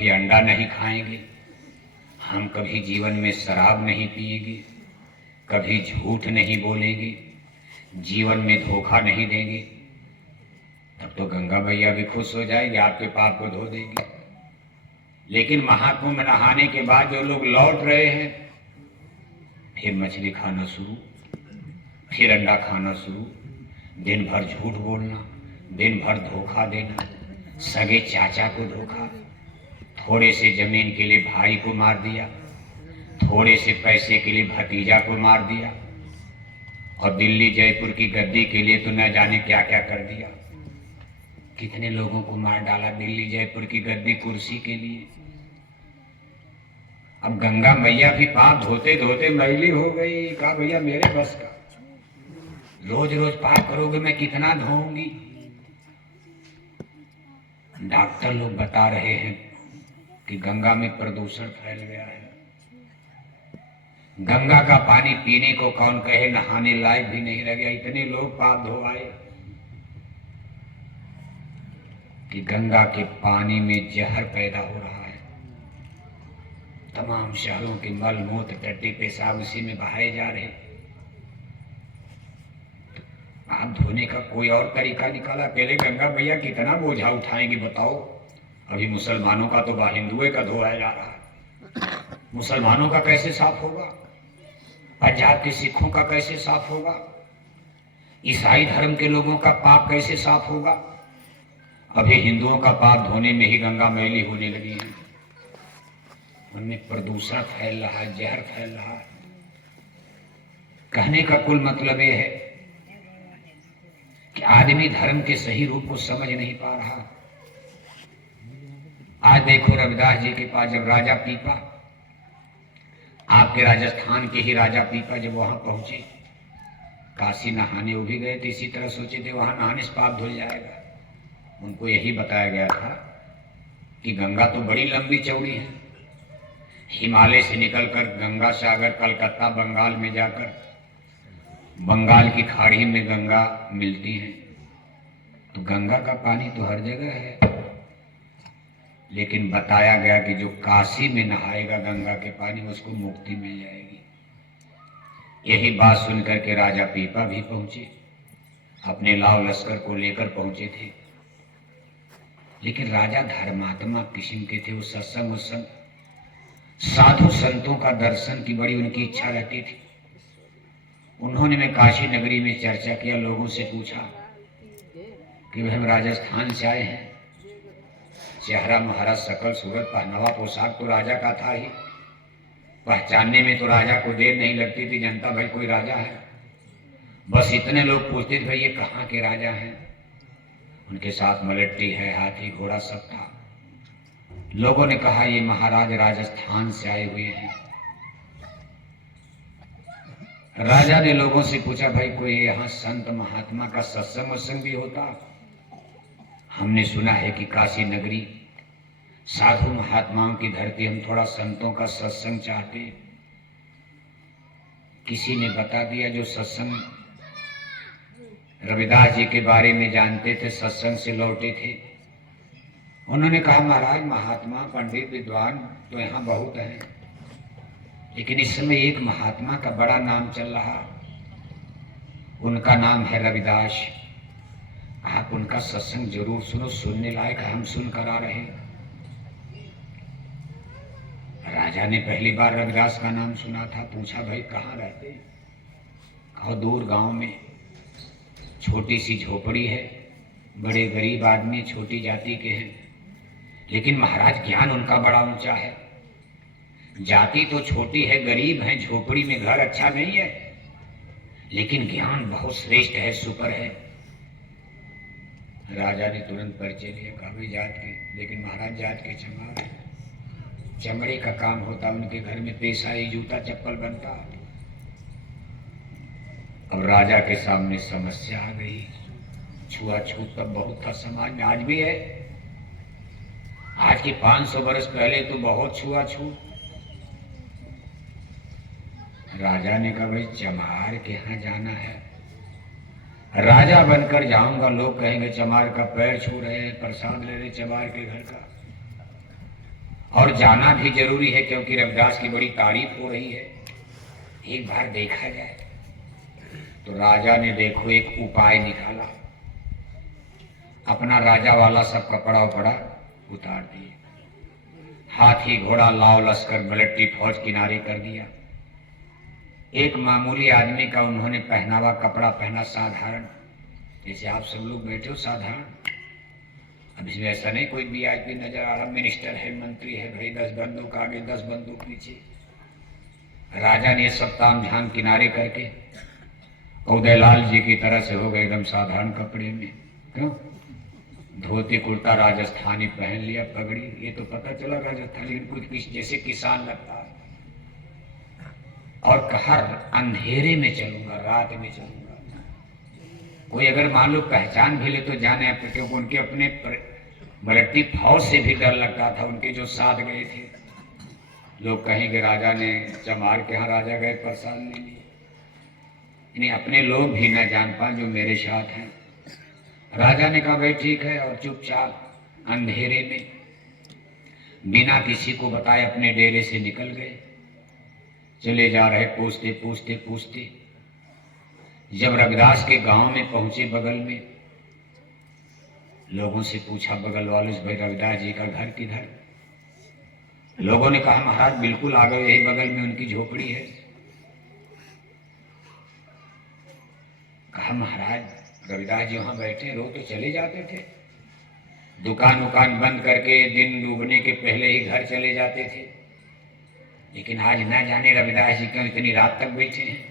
कभी अंडा नहीं खाएंगे, हम कभी जीवन में शराब नहीं पिएंगे, कभी झूठ नहीं बोलेंगे, जीवन में धोखा नहीं देंगे, तब तो गंगा मैया भी खुश हो जाएगी, आपके पाप को धो देंगे। लेकिन महाकुंभ नहाने के बाद जो लोग लौट रहे हैं, फिर मछली खाना शुरू, फिर अंडा खाना शुरू, दिन भर झूठ बोलना, दिन भर धोखा देना, सगे चाचा को धोखा, थोड़े से जमीन के लिए भाई को मार दिया, थोड़े से पैसे के लिए भतीजा को मार दिया, और दिल्ली जयपुर की गद्दी के लिए तो न जाने क्या क्या कर दिया। कितने लोगों को मार डाला दिल्ली जयपुर की गद्दी कुर्सी के लिए। अब गंगा मैया भी पाप धोते धोते मैली हो गई। कहा भैया मेरे बस का, रोज रोज पाप करोगे मैं कितना धोऊंगी। डॉक्टर लोग बता रहे हैं कि गंगा में प्रदूषण फैल गया है। गंगा का पानी पीने को कौन कहे, नहाने लायक भी नहीं रह गया। इतने लोग पाप धोआए कि गंगा के पानी में जहर पैदा हो रहा है। तमाम शहरों के मल मूत्र टट्टी पेशाब उसी में बहाए जा रहे। आप धोने का कोई और तरीका निकाला। पहले गंगा मैया कितना बोझा उठाएंगी बताओ। अभी मुसलमानों का तो हिंदुओं का धोया जा रहा है। मुसलमानों का कैसे साफ होगा, पंजाब के सिखों का कैसे साफ होगा, ईसाई धर्म के लोगों का पाप कैसे साफ होगा। अभी हिंदुओं का पाप धोने में ही गंगा मैली होने लगी है। उनमें प्रदूषण फैल रहा है, जहर फैल रहा है। कहने का कुल मतलब यह है कि आदमी धर्म के सही रूप को समझ नहीं पा रहा। आज देखो रविदास जी के पास जब राजा पीपा, आपके राजस्थान के ही राजा पीपा जब वहां पहुंचे, काशी नहाने वो भी गए थे, इसी तरह सोचे थे वहां नहाने से पाप धुल जाएगा। उनको यही बताया गया था कि गंगा तो बड़ी लंबी चौड़ी है। हिमालय से निकलकर गंगा सागर कलकत्ता बंगाल में जाकर बंगाल की खाड़ी में गंगा मिलती है। तो गंगा का पानी तो हर जगह है, लेकिन बताया गया कि जो काशी में नहाएगा गंगा के पानी में उसको मुक्ति मिल जाएगी। यही बात सुनकर के राजा पीपा भी पहुंचे, अपने लाव लश्कर को लेकर पहुंचे थे। लेकिन राजा धर्मात्मा किस्म के थे। वो सत्संग उत्संग साधु संतों का दर्शन की बड़ी उनकी इच्छा रहती थी। उन्होंने मैं काशी नगरी में चर्चा किया, लोगों से पूछा कि हम राजस्थान से आए हैं, चेहरा महाराज सकल सूरत पहनावा पोशाक तो राजा का था ही, पहचानने में तो राजा को देर नहीं लगती थी, जनता भाई कोई राजा है। बस इतने लोग पूछते थे भाई ये कहाँ के राजा हैं। उनके साथ मलट्टी है, हाथी घोड़ा सब था। लोगों ने कहा ये महाराज राजस्थान से आए हुए हैं। राजा ने लोगों से पूछा भाई कोई यहाँ संत महात्मा का सत्संग वत्संग भी होता। हमने सुना है कि काशी नगरी साधु महात्माओं की धरती, हम थोड़ा संतों का सत्संग चाहते। किसी ने बता दिया जो सत्संग रविदास जी के बारे में जानते थे, सत्संग से लौटे थे। उन्होंने कहा महाराज महात्मा पंडित विद्वान तो यहाँ बहुत हैं, लेकिन इस समय एक महात्मा का बड़ा नाम चल रहा, उनका नाम है रविदास। आप उनका सत्संग जरूर सुनो, सुनने लायक हम सुन कर आ रहे हैं। राजा ने पहली बार रविदास का नाम सुना था। पूछा भाई कहाँ रहते? कहा दूर गांव में, छोटी सी झोपड़ी है, बड़े गरीब आदमी, छोटी जाति के हैं। लेकिन महाराज ज्ञान उनका बड़ा ऊंचा है। जाति तो छोटी है, गरीब है, झोपड़ी में घर अच्छा नहीं है, लेकिन ज्ञान बहुत श्रेष्ठ है, सुपर है। राजा ने तुरंत परिचय लिया, कहा भाई जात के, लेकिन महाराज जात के चमार है, चमड़े का काम होता उनके घर में, पेशा ही जूता चप्पल बनता। अब राजा के सामने समस्या आ गई। छुआछूत तब बहुत था समाज में, आज भी है। आज के 500 वर्ष पहले तो बहुत छुआछूत। राजा ने कहा भाई चमार के यहाँ जाना है, राजा बनकर जाऊंगा, लोग कहेंगे चमार का पैर छू रहे हैं, प्रसाद ले रहे चमार के घर का। और जाना भी जरूरी है, क्योंकि रविदास की बड़ी तारीफ हो रही है। एक बार देखा जाए। तो राजा ने देखो एक उपाय निकाला, अपना राजा वाला सब कपड़ा उपड़ा उतार दिए, हाथी घोड़ा लाव लश्कर बलट्टी फौज किनारे कर दिया। एक मामूली आदमी का उन्होंने पहनावा कपड़ा पहना, साधारण, जैसे आप सब लोग बैठे हो साधारण। अब इसमें ऐसा नहीं कोई वीआईपी नजर आ रहा, मिनिस्टर है, मंत्री है, भाई 10 बंदूक आगे 10 बंदूक पीछे। राजा ने सब ताम झाम किनारे करके उदयलाल जी की तरह से हो गए एकदम साधारण कपड़े में। क्यों? धोती कुर्ता राजस्थानी पहन लिया, पगड़ी, ये तो पता चला राजस्थानी, कुछ जैसे किसान लगता है। और कहा अंधेरे में चलूंगा, रात में चलूंगा। कोई अगर मान लो पहचान भी ले तो जाने, क्योंकि उनके अपने बलट्टी फौज से भी डर लगता था, उनके जो साथ गए थे। लोग कहेंगे राजा ने चमार के यहाँ राजा गए प्रसाद ले लिए, इन्हें अपने लोग भी न जान पाए जो मेरे साथ हैं। राजा ने कहा भाई ठीक है, और चुपचाप अंधेरे में बिना किसी को बताए अपने डेरे से निकल गए। चले जा रहे, पूछते पूछते पूछते जब रविदास के गांव में पहुंचे, बगल में लोगों से पूछा, बगल वालों से, भाई रविदास जी का घर किधर? लोगों ने कहा महाराज बिल्कुल आ गए, यही बगल में उनकी झोपड़ी है। कहा महाराज रविदास जी वहां बैठे, रोज तो चले जाते थे, दुकान उकान बंद करके दिन डूबने के पहले ही घर चले जाते थे, लेकिन आज न जाने रविदास जी क्यों इतनी रात तक बैठे हैं।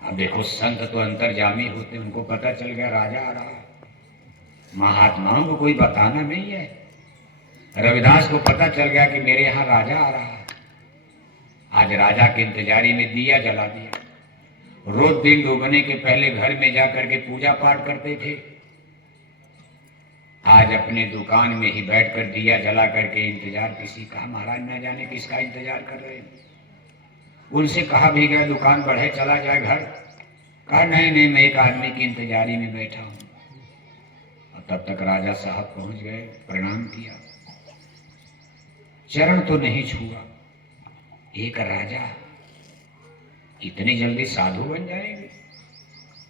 अब देखो संत तो अंतर्जामी होते, उनको पता चल गया राजा आ रहा। महात्माओं को कोई बताना नहीं है, रविदास को पता चल गया कि मेरे यहाँ राजा आ रहा है। आज राजा के इंतजारी में दिया जला दिया। रोज दिन डूबने के पहले घर में जाकर के पूजा पाठ करते थे, आज अपने दुकान में ही बैठकर दिया जला करके इंतजार किसी का। महाराज न जाने किसका इंतजार कर रहे हैं। उनसे कहा भी गया दुकान बढ़े चला जाए घर। कहा नहीं नहीं, मैं एक आदमी की इंतजारी में बैठा हूं। और तब तक राजा साहब पहुंच गए, प्रणाम किया, चरण तो नहीं छुआ। एक राजा इतनी जल्दी साधु बन जाएंगे?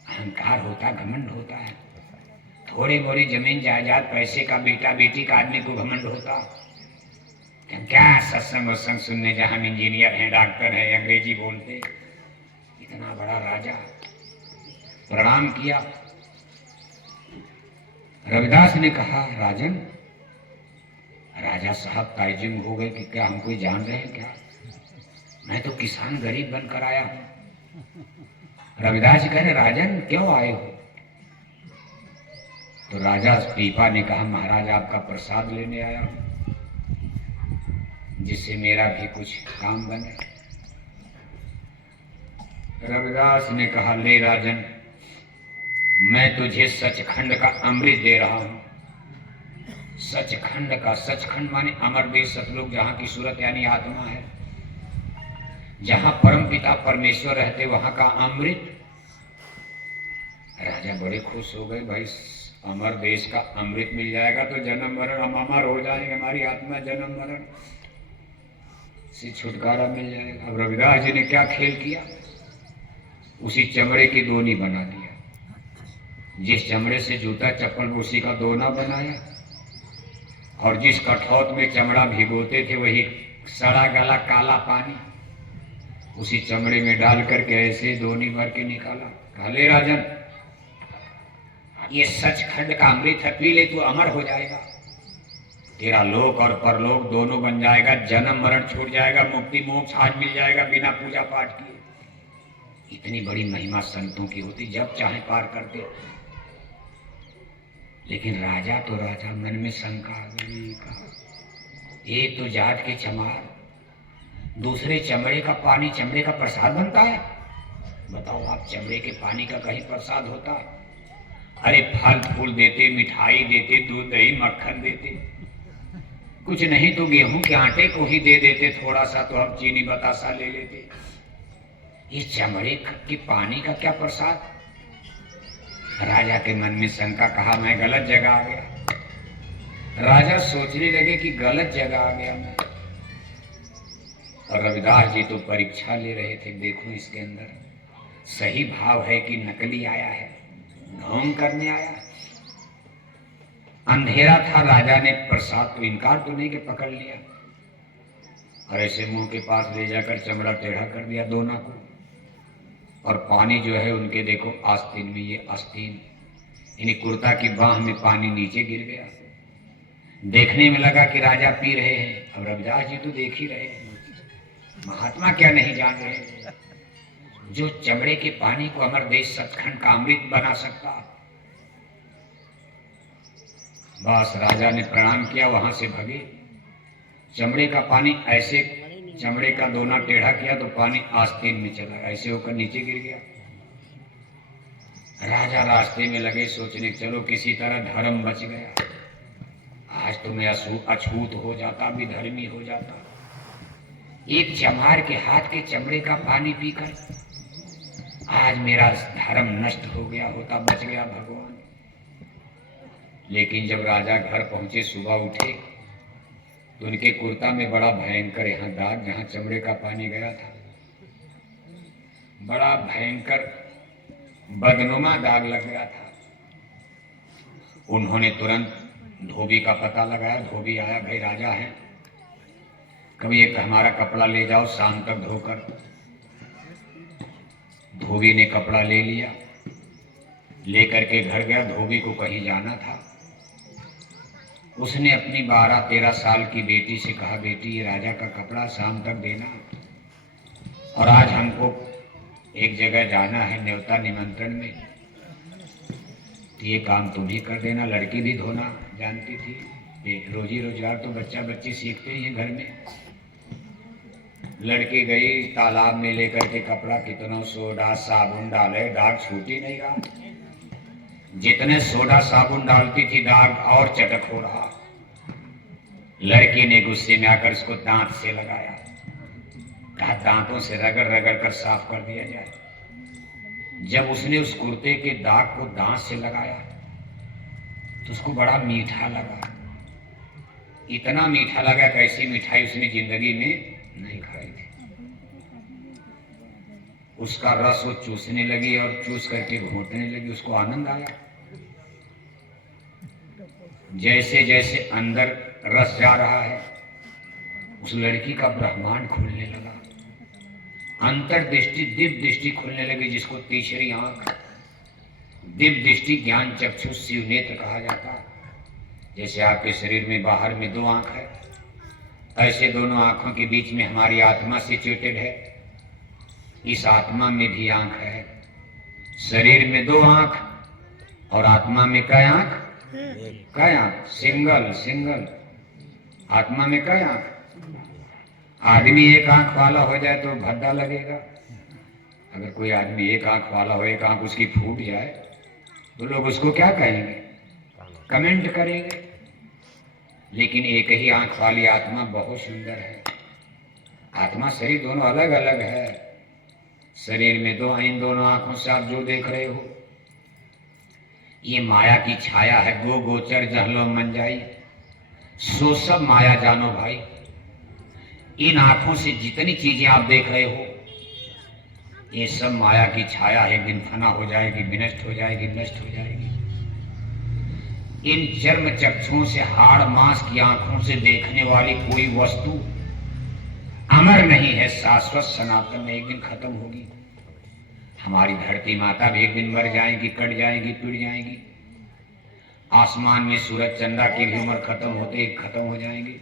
अहंकार होता, घमंड होता है। थोड़ी मोड़ी जमीन जायदाद पैसे का, बेटा बेटी का आदमी को घमंड होता। क्या सत्संग वत्संग सुनने, जहां हम इंजीनियर हैं, डॉक्टर हैं, अंग्रेजी बोलते। इतना बड़ा राजा प्रणाम किया। रविदास ने कहा राजन, राजा साहब ताज्जुब हो गए कि क्या हमको जान रहे हैं क्या? मैं तो किसान गरीब बनकर आया हूं। रविदास जी कह रहे राजन क्यों आए हो? तो राजा पीपा ने कहा महाराज आपका प्रसाद लेने आया हूं, जिससे मेरा भी कुछ काम बने। रविदास ने कहा ले राजन, मैं तुझे सचखंड का अमृत दे रहा हूं। सचखंड का, सचखंड माने अमर देश, सतलोक, जहां की सूरत यानी आत्मा है, जहां परम पिता परमेश्वर रहते, वहां का अमृत। राजा बड़े खुश हो गए, भाई अमर देश का अमृत मिल जाएगा तो जन्म मरण हम अमर हो जाएंगे, हमारी आत्मा जन्म मरण से छुटकारा मिल जाएगा। अब रविदास जी ने क्या खेल किया, उसी चमड़े की दोनी बना दिया। जिस चमड़े से जूता चप्पल, उसी का दोना बनाया, और जिस कठौत में चमड़ा भिगोते थे वही सड़ा गला काला पानी उसी चमड़े में डाल करके ऐसे दोनी भर के निकाला। कहा ले राजन, ये सचखंड का अमृत है, पी ले, तू अमर हो जाएगा, तेरा लोक और परलोक दोनों बन जाएगा, जन्म मरण छूट जाएगा, मुक्ति मोक्ष आज मिल जाएगा बिना पूजा पाठ किए। इतनी बड़ी महिमा संतों की होती, जब चाहे पार करते। लेकिन राजा तो राजा, मन में शंका आ गई। कहा एक तो जाट के चमार, दूसरे चमड़े का पानी, चमड़े का प्रसाद बनता है। बताओ आप, चमड़े के पानी का कहीं प्रसाद होता है? अरे फल फूल देते, मिठाई देते, दूध दही मक्खन देते, कुछ नहीं तो गेहूं के आटे को ही दे देते थोड़ा सा, तो हम चीनी बतासा ले लेते। ये चमड़े के पानी का क्या प्रसाद? राजा के मन में शंका। कहा मैं गलत जगह आ गया। राजा सोचने लगे कि गलत जगह आ गया मैं। और रविदास जी तो परीक्षा ले रहे थे, देखो इसके अंदर सही भाव है कि नकली आया है, ढोंग करने आया। अंधेरा था, राजा ने प्रसाद तो इनकार तो नहीं कि पकड़ लिया, और ऐसे मुंह के पास ले जाकर चमड़ा टेढ़ा कर दिया दोनों को। और पानी जो है उनके देखो आस्तीन में, ये आस्तीन यानी कुर्ता की बाह में पानी नीचे गिर गया। देखने में लगा कि राजा पी रहे हैं, अब रविदास जी तो देख ही रहे हैं, महात्मा क्या नहीं जान रहे, जो चमड़े के पानी को अमर देश सचखंड का अमृत बना सकता। बस राजा ने प्रणाम किया, वहां से भगे। चमड़े का पानी ऐसे, चमड़े का दोना टेढ़ा किया तो पानी आस्तीन में चला, ऐसे होकर नीचे गिर गया। राजा रास्ते में लगे सोचने, चलो किसी तरह धर्म बच गया, आज तो मैं अछूत हो जाता, भी धर्मी हो जाता। एक चमार के हाथ के चमड़े का पानी पीकर आज मेरा धर्म नष्ट हो गया होता, बच गया भगवान। लेकिन जब राजा घर पहुंचे, सुबह उठे तो उनके कुर्ता में बड़ा भयंकर यहाँ दाग, जहाँ चमड़े का पानी गया था, बड़ा भयंकर बदनुमा दाग लग गया था। उन्होंने तुरंत धोबी का पता लगाया, धोबी आया, भाई राजा है, कभी एक हमारा कपड़ा ले जाओ शाम तक धोकर। धोबी ने कपड़ा ले लिया, लेकर के घर गया। धोबी को कहीं जाना था, उसने अपनी 12-13 साल की बेटी से कहा, बेटी ये राजा का कपड़ा शाम तक देना, और आज हमको एक जगह जाना है न्योता निमंत्रण में, तो ये काम तुम ही कर देना। लड़की भी धोना जानती थी, एक रोजी रोजगार तो बच्चा बच्ची सीखते ही हैं घर में। लड़की गई तालाब में लेकर के कपड़ा, कितना सोडा साबुन डाले, दाग छूट ही नहीं रहा। जितने सोडा साबुन डालती थी दाग और चटक हो रहा। लड़की ने गुस्से में आकर इसको दांत से लगाया, कहा दांतों से रगड़ रगड़ कर साफ कर दिया जाए। जब उसने उस कुर्ते के दाग को दांत से लगाया तो उसको बड़ा मीठा लगा, इतना मीठा लगा कि ऐसी मिठाई उसने जिंदगी में नहीं खाई थी। उसका रस वो चूसने लगी और चूस करके घोंटने लगी, उसको आनंद आया। जैसे जैसे अंदर रस जा रहा है, उस लड़की का ब्रह्मांड खुलने लगा, अंतर्दृष्टि दिव्य दृष्टि खुलने लगी, जिसको तीसरी आंख, दिव्य दृष्टि ज्ञान चक्षु शिव नेत्र कहा जाता। जैसे आपके शरीर में बाहर में 2 आंख है, ऐसे दोनों आंखों के बीच में हमारी आत्मा सिचुएटेड है। इस आत्मा में भी आंख है, शरीर में 2 आंख और आत्मा में कई आंख, कई आंख, सिंगल सिंगल। आत्मा में कई आंख। आदमी एक आंख वाला हो जाए तो भद्दा लगेगा, अगर कोई आदमी एक आंख वाला हो, एक आंख उसकी फूट जाए तो लोग उसको क्या कहेंगे, कमेंट करेंगे। लेकिन एक ही आंख वाली आत्मा बहुत सुंदर है। आत्मा शरीर दोनों अलग अलग है, शरीर में 2, इन दोनों आंखों से आप जो देख रहे हो ये माया की छाया है। 2 गोचर जहलो मन जाई, सो सब माया जानो भाई। इन आंखों से जितनी चीजें आप देख रहे हो ये सब माया की छाया है, एक दिन फना हो जाएगी, विनष्ट हो जाएगी, नष्ट हो जाएगी। इन चर्म चक्षुओं से, हाड़ मांस की आंखों से देखने वाली कोई वस्तु अमर नहीं है, शाश्वत सनातन में एक दिन खत्म होगी। हमारी धरती माता भी एक दिन मर जाएगी, कट जाएगी, पिट जाएगी। आसमान में सूरज चंदा की भी उम्र खत्म होते ही खत्म हो जाएंगी।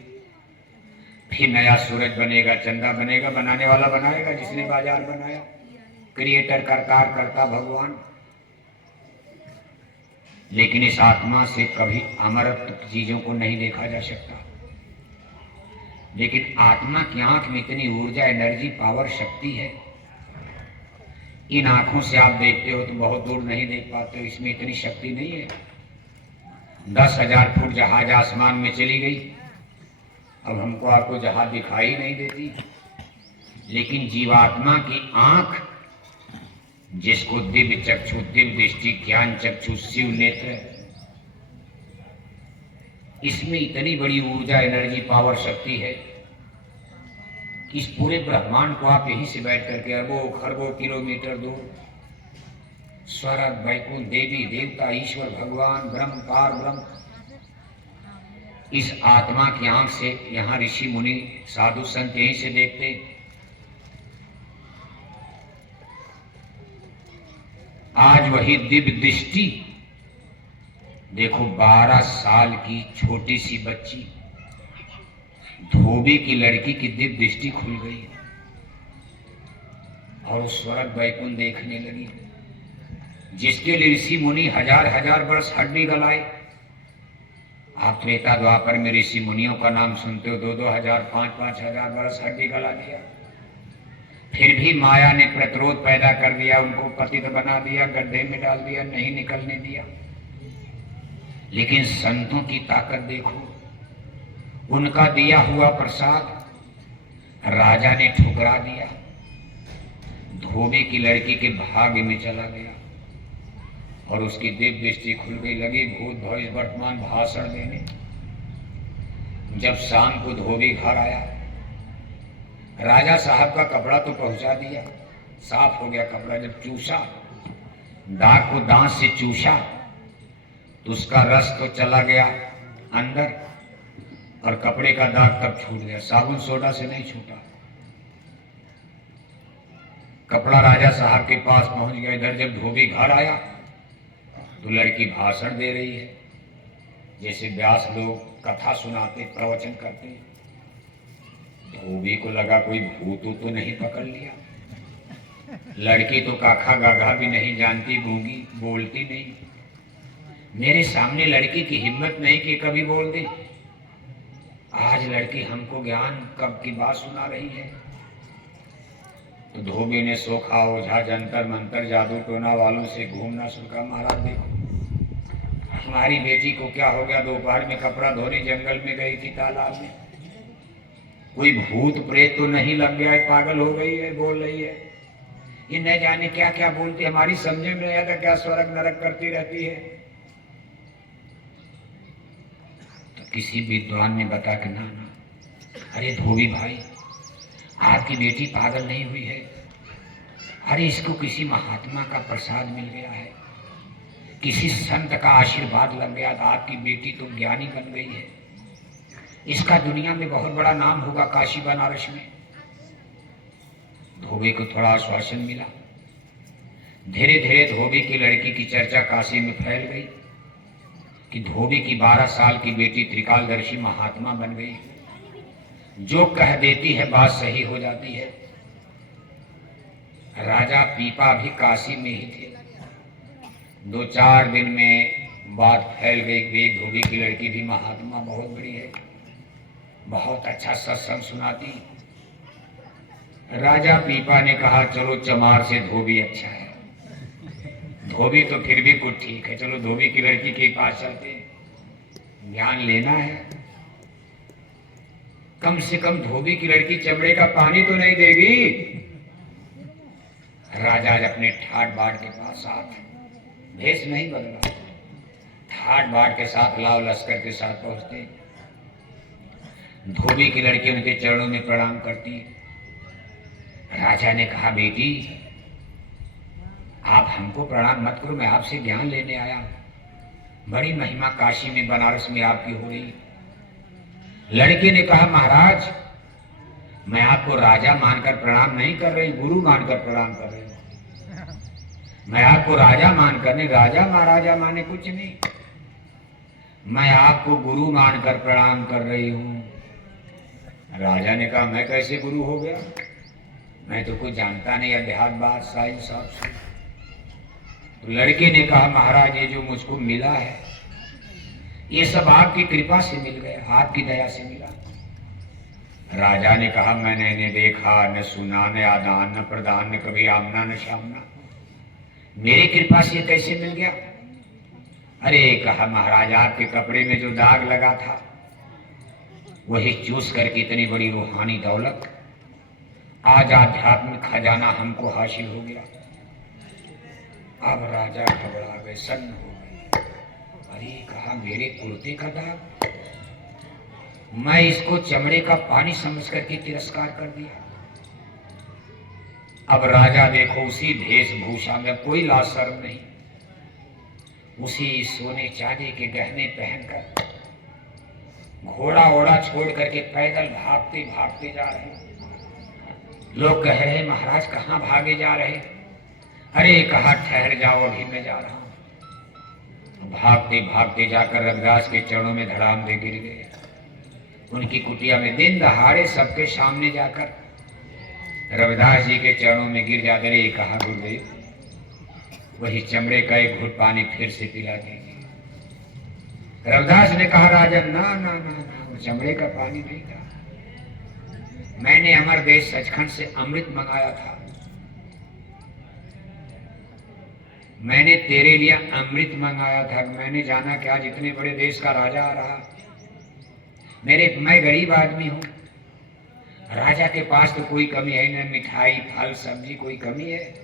फिर नया सूरज बनेगा, चंदा बनेगा, बनाने वाला बनाएगा, जिसने बाजार बनाया, क्रिएटर, करतार, करता भगवान। लेकिन इस आत्मा से कभी अमरत्व चीजों को नहीं देखा जा सकता। लेकिन आत्मा की आंख में इतनी ऊर्जा, एनर्जी, पावर, शक्ति है। इन आंखों से आप देखते हो तो बहुत दूर नहीं देख पाते हो, इसमें इतनी शक्ति नहीं है। 10,000 फुट जहाज आसमान में चली गई, अब हमको आपको जहाज दिखाई नहीं देती। लेकिन जीवात्मा की आंख, जिसको दिव्य चक्षु, दिव्य दृष्टि, ज्ञान चक्षु, शिव नेत्र, इसमें इतनी बड़ी ऊर्जा, एनर्जी, पावर, शक्ति है कि इस पूरे ब्रह्मांड को आप यहीं से बैठ करके अरबों खरबों किलोमीटर दूर स्वर्ग, वैकुंठ, देवी देवता, ईश्वर, भगवान, ब्रह्म, पार ब्रह्म, इस आत्मा की आंख से यहाँ ऋषि मुनि साधु संत यहीं से देखते। आज वही दिव्य दृष्टि देखो, 12 साल की छोटी सी बच्ची, धोबी की लड़की की दिव्य दृष्टि खुल गई और वो स्वर्ग वैकुंठ देखने लगी, जिसके लिए ऋषि मुनि हजार हजार वर्ष हड्डी गलाए। आप त्रेता द्वापर में ऋषि मुनियों का नाम सुनते हो, 2-2 हजार 5-5 हजार वर्ष हड्डी गला दिया, फिर भी माया ने प्रतिरोध पैदा कर दिया, उनको पतित बना दिया, गड्ढे में डाल दिया, नहीं निकलने दिया। लेकिन संतों की ताकत देखो, उनका दिया हुआ प्रसाद राजा ने ठुकरा दिया, धोबी की लड़की के भाग्य में चला गया और उसकी दिव्य दृष्टि खुल गई, लगी भूत भविष्य वर्तमान भाषण देने। जब शाम को धोबी घर आया, राजा साहब का कपड़ा तो पहुंचा दिया, साफ हो गया कपड़ा। जब चूसा, दाग को दांत से चूसा तो उसका रस तो चला गया अंदर और कपड़े का दाग तब छूट गया, साबुन सोडा से नहीं छूटा। कपड़ा राजा साहब के पास पहुंच गया। इधर जब धोबी घर आया तो लड़की भाषण दे रही है, जैसे व्यास लोग कथा सुनाते, प्रवचन करते। धोबी को लगा कोई भूत तो नहीं पकड़ लिया। लड़की तो काखा गागा भी नहीं जानती, गूंगी, बोलती नहीं। मेरे सामने लड़की की हिम्मत नहीं कि कभी बोल दे। आज लड़की हमको ज्ञान कब की बात सुना रही है। तो धोबी ने सोखा, ओझा, जंतर मंतर, जादू टोना वालों से घूमना शुरू किया। महाराज देखो, हमारी बेटी को क्या हो गया, दोपहर में कपड़ा धोने जंगल में गई थी, तालाब में। कोई भूत प्रेत तो नहीं लग गया है, पागल हो गई है, बोल रही है। ये न जाने क्या क्या बोलती, हमारी समझे में नहीं आता, क्या स्वर्ग नरक करती रहती है। तो किसी विद्वान ने बता कि ना ना, अरे धोबी भाई, आपकी बेटी पागल नहीं हुई है। अरे इसको किसी महात्मा का प्रसाद मिल गया है, किसी संत का आशीर्वाद लग गया था, आपकी बेटी तो ज्ञानी बन गई है। इसका दुनिया में बहुत बड़ा नाम होगा, काशी बनारस में। धोबी को थोड़ा आश्वासन मिला। धीरे धीरे धोबी की लड़की की चर्चा काशी में फैल गई कि धोबी की 12 साल की बेटी त्रिकालदर्शी महात्मा बन गई। जो कह देती है बात सही हो जाती है। राजा पीपा भी काशी में ही थे। 2-4 दिन में बात फैल गई कि धोबी की लड़की भी महात्मा बहुत बड़ी है, बहुत अच्छा सत्संग सुनाती। राजा पीपा ने कहा चलो चमार से धोबी अच्छा है। धोबी तो फिर भी कुछ ठीक है, चलो धोबी की लड़की के पास चलते, ज्ञान लेना है। कम से कम धोबी की लड़की चमड़े का पानी तो नहीं देगी। राजा आज अपने ठाट बाट के पास साथ, भेष नहीं बदला, ठाट बाट के साथ लाव लश्कर के साथ पहुंचते। धोबी की लड़की उनके चरणों में प्रणाम करती। राजा ने कहा बेटी, आप हमको प्रणाम मत करो, मैं आपसे ज्ञान लेने आया। बड़ी महिमा काशी में बनारस में आपकी हो गई। लड़की ने कहा महाराज, मैं आपको राजा मानकर प्रणाम नहीं कर रही, गुरु मानकर प्रणाम कर रही हूँ। मैं आपको राजा मानकर नहीं, राजा महाराजा माने कुछ नहीं, मैं आपको गुरु मानकर प्रणाम कर रही हूँ। राजा ने कहा मैं कैसे गुरु हो गया, मैं तो कुछ जानता नहीं, अध्यात्म बात साइंस साहब से। तो लड़के ने कहा महाराज, ये जो मुझको मिला है ये सब आपकी कृपा से मिल गया, आपकी दया से मिला। राजा ने कहा मैंने न देखा न सुना, न आदान न प्रदान, न कभी आमना न सामना, मेरी कृपा से कैसे मिल गया। अरे कहा महाराज, आपके कपड़े में जो दाग लगा था वही चूस करके इतनी बड़ी रूहानी दौलत, आज आध्यात्मिक खजाना हमको हासिल हो गया। अब राजा घबरा गए, सन्न हो गए। अरे कहा मेरे कुर्ते का दाग, मैं इसको चमड़े का पानी समझ करके तिरस्कार कर दिया। अब राजा देखो उसी वेशभूषा में, कोई लाज शर्म नहीं, उसी सोने चांदी के गहने पहनकर घोड़ा ओड़ा छोड़ करके पैदल भागते भागते जा रहे। लोग कह रहे महाराज कहाँ भागे जा रहे? अरे कहा ठहर जाओ, अभी मैं जा रहा हूं। भागते भागते जाकर रविदास के चरणों में धड़ाम दे गिर गए। उनकी कुटिया में दिन दहाड़े सबके सामने जाकर रविदास जी के चरणों में गिर जाते रहे। कहा गुरुदेव वही चमड़े का एक घुट पानी फिर से पिला दीजिए। रविदास ने कहा राजन ना ना ना ना, वो चमड़े का पानी नहीं था, मैंने अमर देश सचखंड से अमृत मंगाया था। मैंने तेरे लिए अमृत मंगाया था। मैंने जाना क्या जितने बड़े देश का राजा आ रहा। मैं गरीब आदमी हूं, राजा के पास तो कोई कमी है न, मिठाई फल सब्जी कोई कमी है।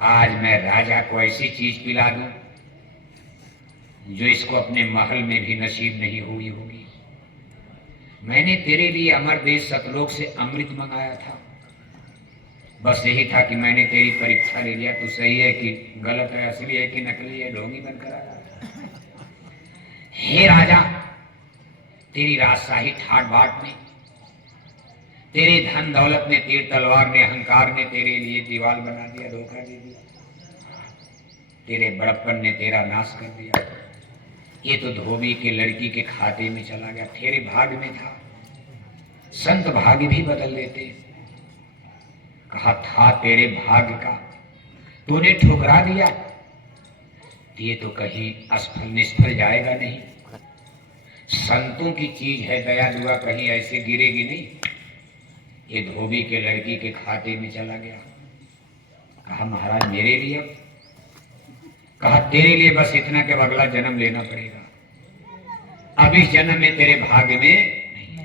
आज मैं राजा को ऐसी चीज पिला दूं जो इसको अपने महल में भी नसीब नहीं हुई होगी। मैंने तेरे लिए अमर देश सतलोक से अमृत मंगाया था। बस यही था कि मैंने तेरी परीक्षा ले लिया, तो सही है कि गलत है, असली है कि नकली है, ढोंगी बनकर आया। हे राजा, तेरी राजशाही ठाट बाट ने, तेरे धन दौलत ने, तीर तलवार ने, अहंकार ने तेरे लिए दीवार बना दिया, धोखा दे दिया। तेरे बड़प्पन ने तेरा नाश कर दिया। ये तो धोबी के लड़की के खाते में चला गया, तेरे भाग में था। संत भाग्य भी बदल देते। कहा था तेरे भाग्य का, तूने ठुकरा दिया, ये तो कहीं असफल निष्फल जाएगा नहीं। संतों की चीज है दया दुआ, कहीं ऐसे गिरेगी नहीं। ये धोबी के लड़की के खाते में चला गया। कहा महाराज मेरे लिए? कहा तेरे लिए बस इतना कि अगला जन्म लेना पड़ेगा, अब इस जन्म में तेरे भाग्य में नहीं।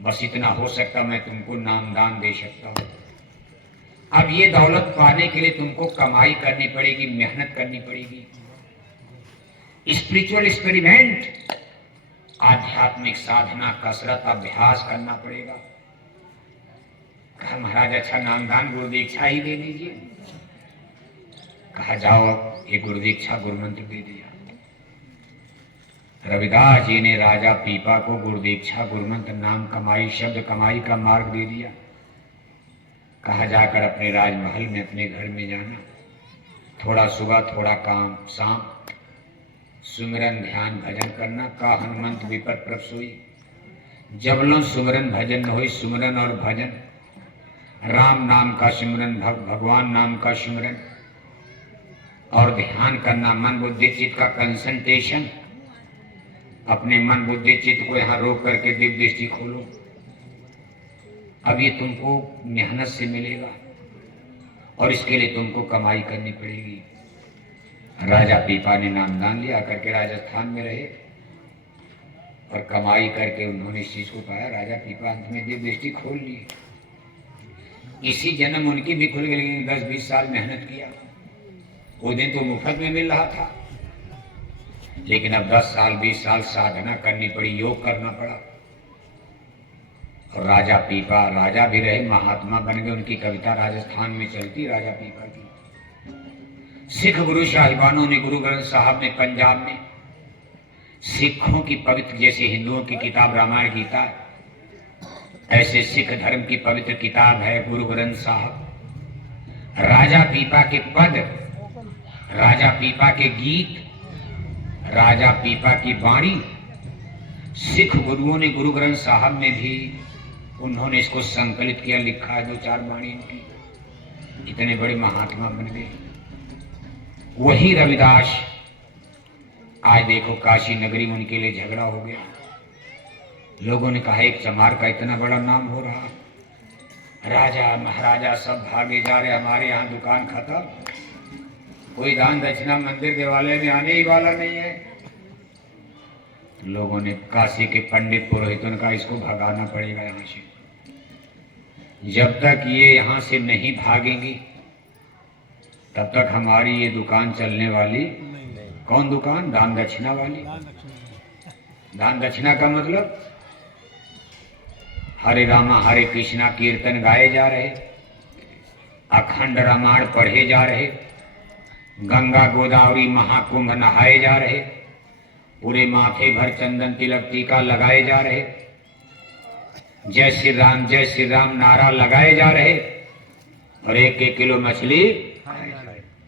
बस इतना हो सकता, मैं तुमको नाम दान दे सकता हूं। अब ये दौलत पाने के लिए तुमको कमाई करनी पड़ेगी, मेहनत करनी पड़ेगी, स्पिरिचुअल एक्सपेरिमेंट, आध्यात्मिक साधना, कसरत, अभ्यास करना पड़ेगा। कहा महाराज अच्छा नाम दान गुरु दीक्षा ही दे दीजिए। कहा जाओ ये गुरु दीक्षा गुरु मंत्र दे दिया। रविदास जी ने राजा पीपा को गुरु दीक्षा गुरु मंत्र नाम कमाई शब्द कमाई का मार्ग दे दिया। कहा जाकर अपने राजमहल में अपने घर में जाना, थोड़ा सुबह थोड़ा काम शाम, सुमिरन ध्यान भजन करना। का हनुमंत विपत प्रभ सोई, जबलों सुमिरन भजन न होई। सुमिरन और भजन, राम नाम का सिमरन, भगवान नाम का सिमरन और ध्यान करना, मन बुद्धि चित्त का कंसंट्रेशन। अपने मन बुद्धि चित्त को यहाँ रोक करके दिव्य दृष्टि खोलो। अब ये तुमको मेहनत से मिलेगा और इसके लिए तुमको कमाई करनी पड़ेगी। राजा पीपा ने नामदान लिया, करके राजस्थान में रहे और कमाई करके उन्होंने इस चीज को पाया। राजा पीपा अंत में दिव्य दृष्टि खोल ली। इसी जन्म उनकी भी खुल गई, लेकिन 10-20 साल मेहनत किया। वो दिन तो मुफ्त में मिल रहा था, लेकिन अब 10 साल 20 साल साधना करनी पड़ी, योग करना पड़ा। और राजा पीपा राजा भी रहे, महात्मा बन गए। उनकी कविता राजस्थान में चलती, राजा पीपा की। सिख गुरु साहिबानों ने, गुरु ग्रंथ साहब ने पंजाब में सिखों की पवित्र, जैसे हिंदुओं की किताब रामायण गीता, ऐसे सिख धर्म की पवित्र किताब है गुरु ग्रंथ साहब। राजा पीपा के पद, राजा पीपा के गीत, राजा पीपा की वाणी, सिख गुरुओं ने गुरु ग्रंथ साहब में भी उन्होंने इसको संकलित किया, लिखा है 2-4 वाणी इनकी। इतने बड़े महात्मा बन गए। वही रविदास आज देखो काशी नगरी में उनके लिए झगड़ा हो गया। लोगों ने कहा एक चमार का इतना बड़ा नाम हो रहा, राजा महाराजा सब भागे जा रहे, हमारे यहाँ दुकान खत्म, कोई दान दक्षिणा मंदिर देवालय में आने ही वाला नहीं है। लोगों ने, काशी के पंडित पुरोहितों ने कहा इसको भगाना पड़ेगा यहाँ से। जब तक ये यहाँ से नहीं भागेंगी तब तक हमारी ये दुकान चलने वाली। कौन दुकान? दान दक्षिणा वाली। दान दक्षिणा का मतलब हरे रामा हरे कृष्णा कीर्तन गाए जा रहे, अखंड रामायण पढ़े जा रहे, गंगा गोदावरी महाकुंभ नहाए जा रहे, पूरे माथे भर चंदन तिलक टीका लगाए जा रहे, जय श्री राम नारा लगाए जा रहे, और 1-1 किलो मछली